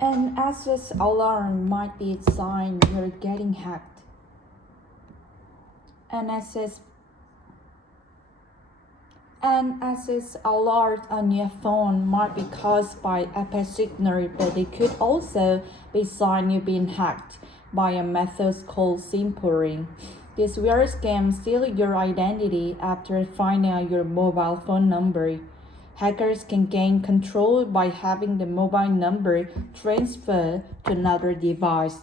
An SOS alarm might be a sign you're getting hacked. An SOS alert on your phone might be caused by a bad signal, but it could also be a sign you've been hacked by a method called SIM pouring. This weird scam steals your identity after finding out your mobile phone number. Hackers can gain control by having the mobile number transferred to another device.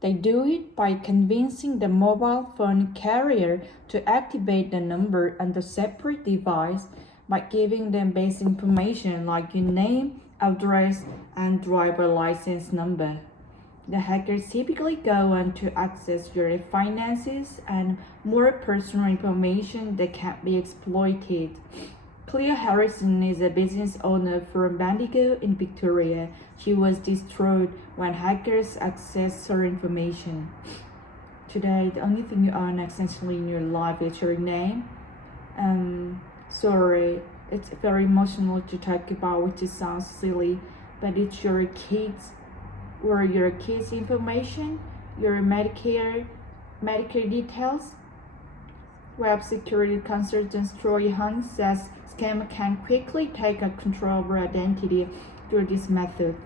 They do it by convincing the mobile phone carrier to activate the number on the separate device by giving them basic information like your name, address, and driver license number. The hackers typically go on to access your finances and more personal information that can be exploited. Clea Harrison is a business owner from Bendigo in Victoria. She was destroyed when hackers accessed her information. Today, the only thing you own essentially in your life is your name. Sorry, it's very emotional to talk about, which sounds silly, but it's your kids or your kids' information, your Medicare details. Web security consultant Troy Hunt says scam can quickly take control of your identity through this method.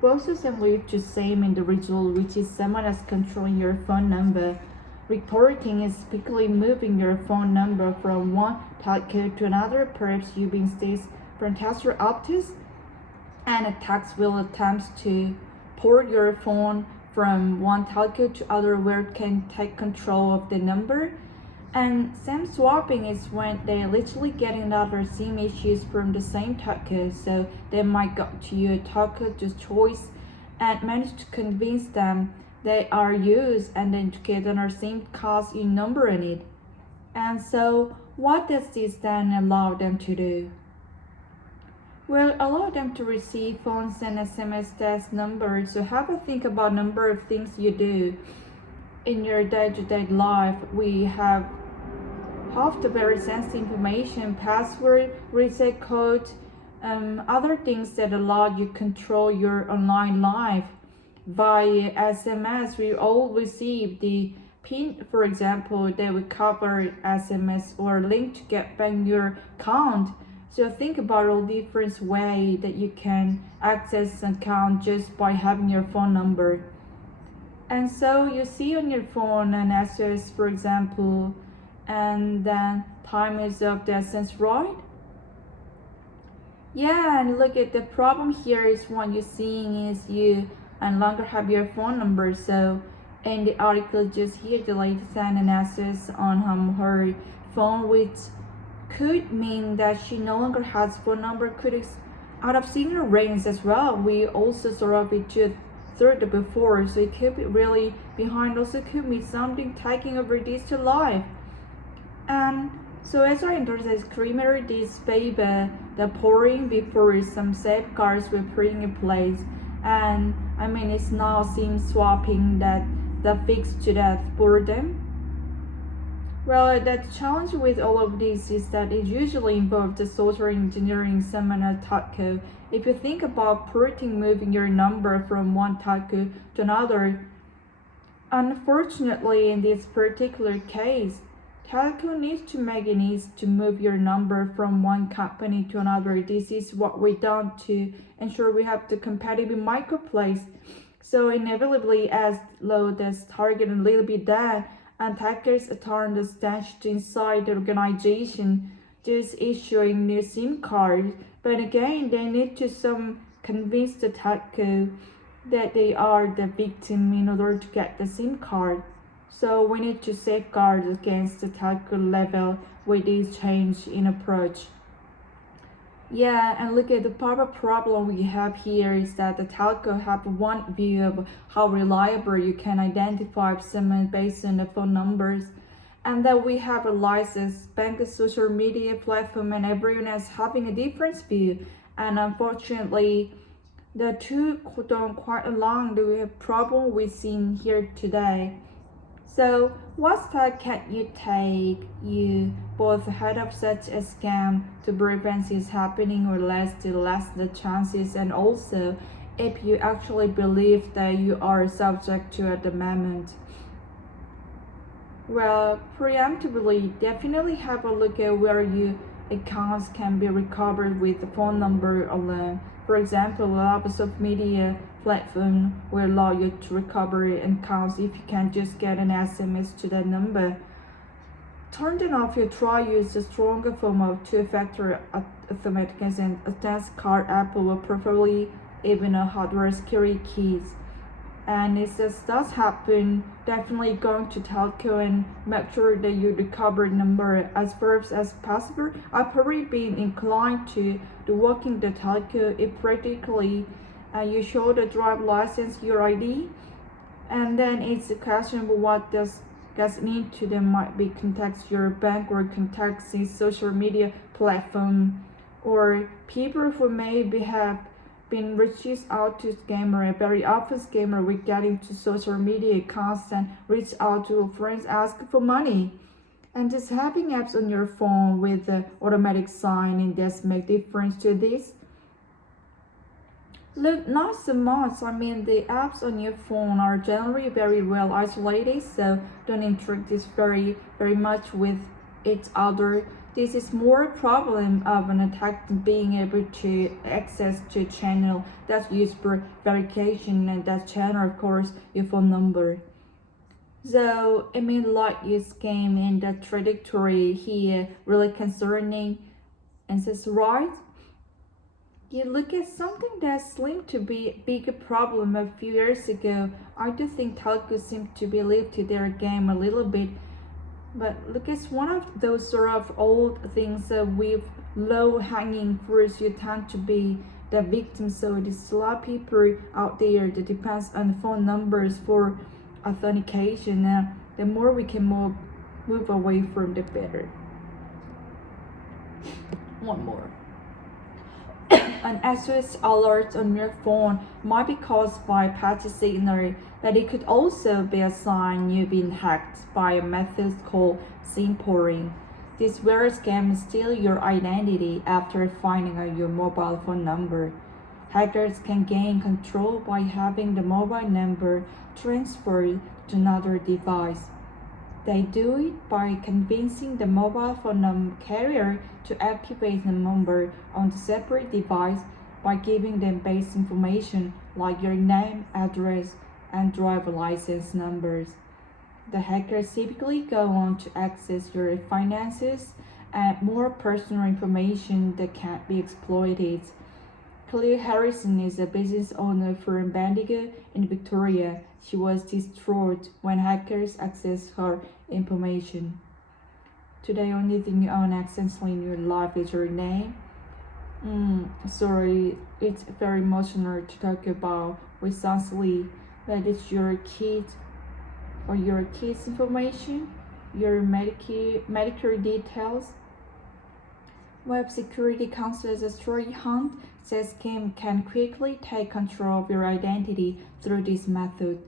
Both of them lead to the same individual, which is someone that's controlling your phone number. Reporting is typically moving your phone number from one telco to another, perhaps using states from tester optics, and attacks will attempt to port your phone from one telco to other where it can take control of the number. And SIM swapping is when they literally get another SIM issues from the same telco, so they might go to your telco choice and manage to convince them they are used and then to get another SIM cards your number in it. And so what does this then allow them to do? Well, allow them to receive phones and SMS test numbers. So have a think about number of things you do in your day-to-day life. We have half the very sensitive information, password, reset code, other things that allow you to control your online life. Via SMS, we all receive the PIN, for example, that will cover SMS or link to get back your account. So think about all different ways that you can access an account just by having your phone number. And so you see on your phone an SOS, for example, and then time is of the essence, right? Yeah, and look at the problem here is what you're seeing is you no longer have your phone number. So in the article just here, the lady sent an SOS on her phone, which could mean that she no longer has phone number, could out of signal range as well. We also saw it to third before, so it could be really behind. Also could be something taking over digital life. And so as I understand, creamer this favor the pouring before some safeguards were put in place. And I mean, it's now SIM swapping that the fix to that for them. Well, the challenge with all of this is that it usually involves the software engineering someone at telco. If you think about porting, moving your number from one telco to another, unfortunately in this particular case, telco needs to make it easy to move your number from one company to another. This is what we done to ensure we have the competitive marketplace. So inevitably, as low as target a little bit down, and attackers turn the stash inside the organization, just issuing new SIM cards. But again, they need to convince the telco that they are the victim in order to get the SIM card. So we need to safeguard against the telco level with this change in approach. Yeah, and look at the problem we have here is that the telco have one view of how reliable you can identify someone based on the phone numbers, and that we have a license, bank, social media platform, and everyone is having a different view. And unfortunately, the two don't quite align the problem we've seen here today. So what step can you take, you both head of such a scam to prevent this happening or lessen the chances, and also if you actually believe that you are subject to at the moment. Well, preemptively, definitely have a look at where your accounts can be recovered with the phone number alone. For example, a lot of social media platform will allow you to recover accounts if you can just get an SMS to that number. Turn them off. You try use a stronger form of two-factor authentication, advanced card Apple or preferably even a hardware security keys. And if this does happen, definitely go to telco and make sure that you recover number as fast as possible. I've probably been inclined to working the telco if practically you show the drive license, your ID, and then it's a question of what does mean to them might be contacts your bank or contacts the social media platform or people who maybe have been reached out to scammer. Very often scammer will get into social media accounts and reach out to friends ask for money. And just having apps on your phone with the automatic sign-in does make difference to this. Look, not so much. I mean, the apps on your phone are generally very well isolated, so don't interact this very much with each other. This is more a problem of an attack than being able to access to a channel that's used for verification, and that channel, of course, your phone number. So, I mean, like you scam in the trajectory here, really concerning, and says, right? You look at something that seemed to be a bigger problem a few years ago. I do think telcos seem to be late to their game a little bit. But look, it's one of those sort of old things with low-hanging fruits. You tend to be the victim. So there's a lot of people out there that depends on phone numbers for authentication. The more we can move away from, the better. One more. An SOS alert on your phone might be caused by a patchy signal, but it could also be a sign you've been hacked by a method called SIM pouring. This virus can steal your identity after finding out your mobile phone number. Hackers can gain control by having the mobile number transferred to another device. They do it by convincing the mobile phone carrier to activate the number on the separate device by giving them basic information like your name, address, and driver license numbers. The hackers typically go on to access your finances and more personal information that can't be exploited. Claire Harrison is a business owner for Bendigo in Victoria. She was distraught when hackers accessed her information. Today, only thing you own accidentally in your life is your name. Sorry, it's very emotional to talk about with Sansely, but it's your kid or your kid's information, your Medicare details. Web security counselor Story Hunt says Kim can quickly take control of your identity through this method.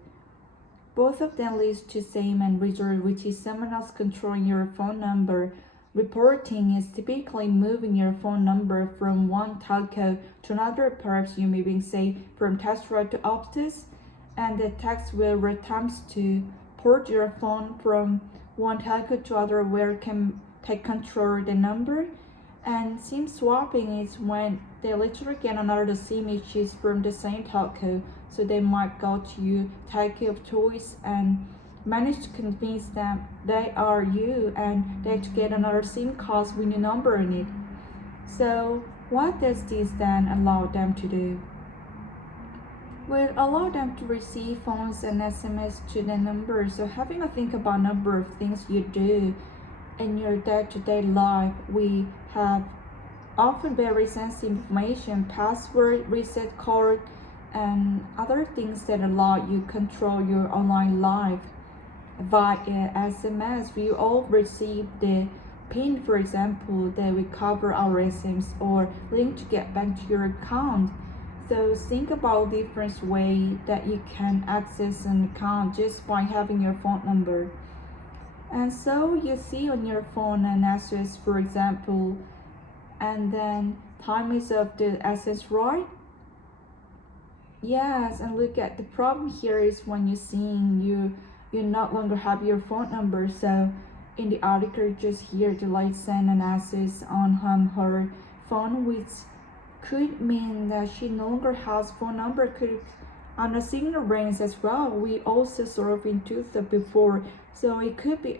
Both of them lead to same end result, which is someone else controlling your phone number. Reporting is typically moving your phone number from one telco to another. Perhaps you may be say from Tesla to Optus, and the text will attempts to port your phone from one telco to other where can take control of the number. And SIM swapping is when they literally get another SIM which is from the same telco, so they might go to you telco of choice and manage to convince them they are you and they to get another SIM card with your number in it. So what does this then allow them to do? Will allow them to receive phones and SMS to the number. So having a think about number of things you do in your day-to-day life, we have often very sensitive information, password, reset code, and other things that allow you control your online life via SMS. We all receive the PIN, for example, that we cover our SMS or link to get back to your account. So think about different way that you can access an account just by having your phone number. And so you see on your phone an SOS, for example, and then time is of the SS right. Yes, and look at the problem here is when you're seeing you no longer have your phone number. So in the article just here the light send an access on her phone, which could mean that she no longer has phone number, could on a signal rings as well. We also sort of intuited that before. So it could be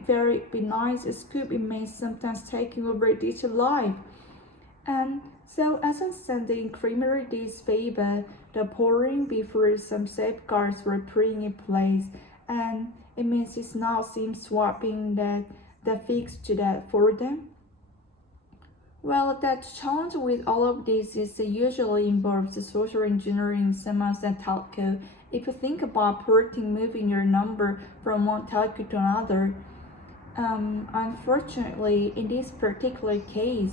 nice, it could be mean sometimes taking over digital life. And so as I said, the incremental disfavor, the pouring before some safeguards were put in place, and it means it's now seems swapping the fix to that for them. Well, that challenge with all of this is it usually involves the social engineering summons and telco. If you think about porting moving your number from one telco to another, unfortunately, in this particular case,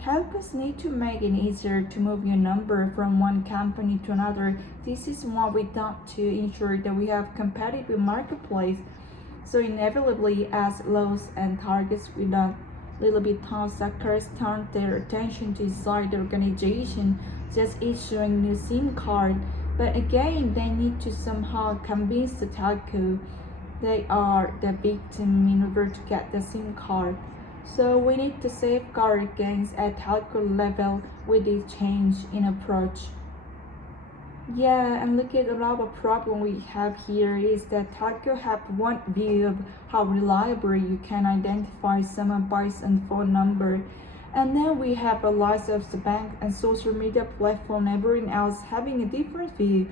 telcos need to make it easier to move your number from one company to another. This is what we done to ensure that we have competitive marketplace. So inevitably, as laws and targets with a little bit of suckers turn their attention to inside the organization, just issuing new SIM card. But again, they need to somehow convince the telco they are the victim in order to get the SIM card. So we need to safeguard against at telco level with this change in approach. Yeah, and look at another problem we have here is that telco have one view of how reliable you can identify someone based on phone number. And then we have a lot of the bank and social media platform, everyone else having a different view.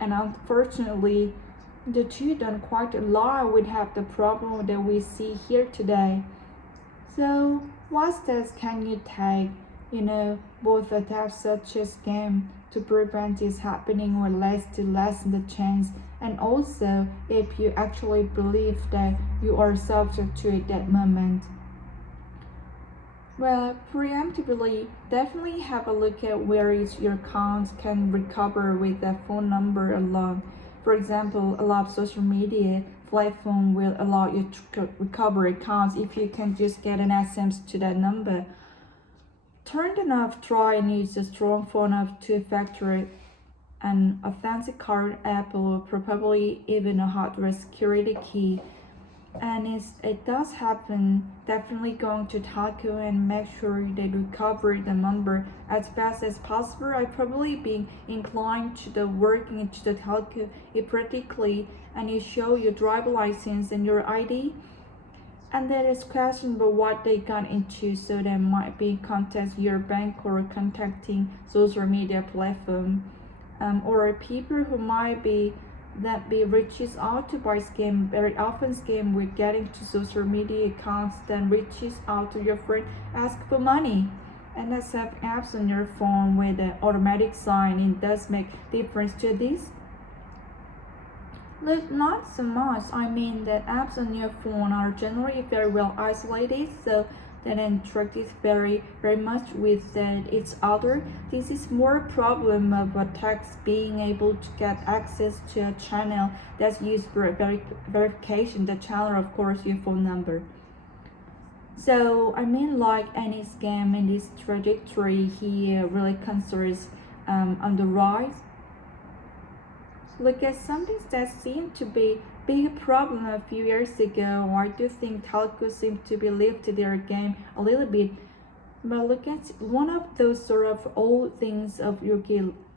And unfortunately, the two don't quite align with have the problem that we see here today. So what steps can you take, both attempts such as scam to prevent this happening or to lessen the chance, and also if you actually believe that you are subject to it that moment? Well, preemptively, definitely have a look at where your account can recover with a phone number alone. For example, a lot of social media platform will allow you to recover accounts if you can just get an SMS to that number. Turn enough, try and use a strong phone of two-factor and authenticator app or probably even a hardware security key. And it does happen, definitely going to telco and make sure they recover the number as fast as possible. I probably be inclined to the working into the telco it practically and you show your driver license and your ID. And there is questionable what they got into, so they might be contact your bank or contacting social media platform, or people who might be reaches out to by scam. Very often scam with getting to social media accounts, then reaches out to your friend, ask for money. And that's have apps on your phone with the automatic sign. It does make difference to this. Look, not so much. I mean that apps on your phone are generally very well isolated, so they interact very much with each other. This is more a problem of attacks being able to get access to a channel that's used for verification. The channel, of course, your phone number. So I mean, like any scam in this trajectory here really concerns on the rise. Look at something that seemed to be big problem a few years ago. I do think telcos seem to be lifted their game a little bit. But look at one of those sort of old things of your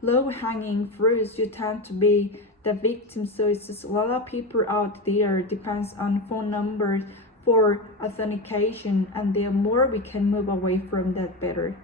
low-hanging fruits. You tend to be the victim. So it's just a lot of people out there depends on phone numbers for authentication, and the more we can move away from that, better.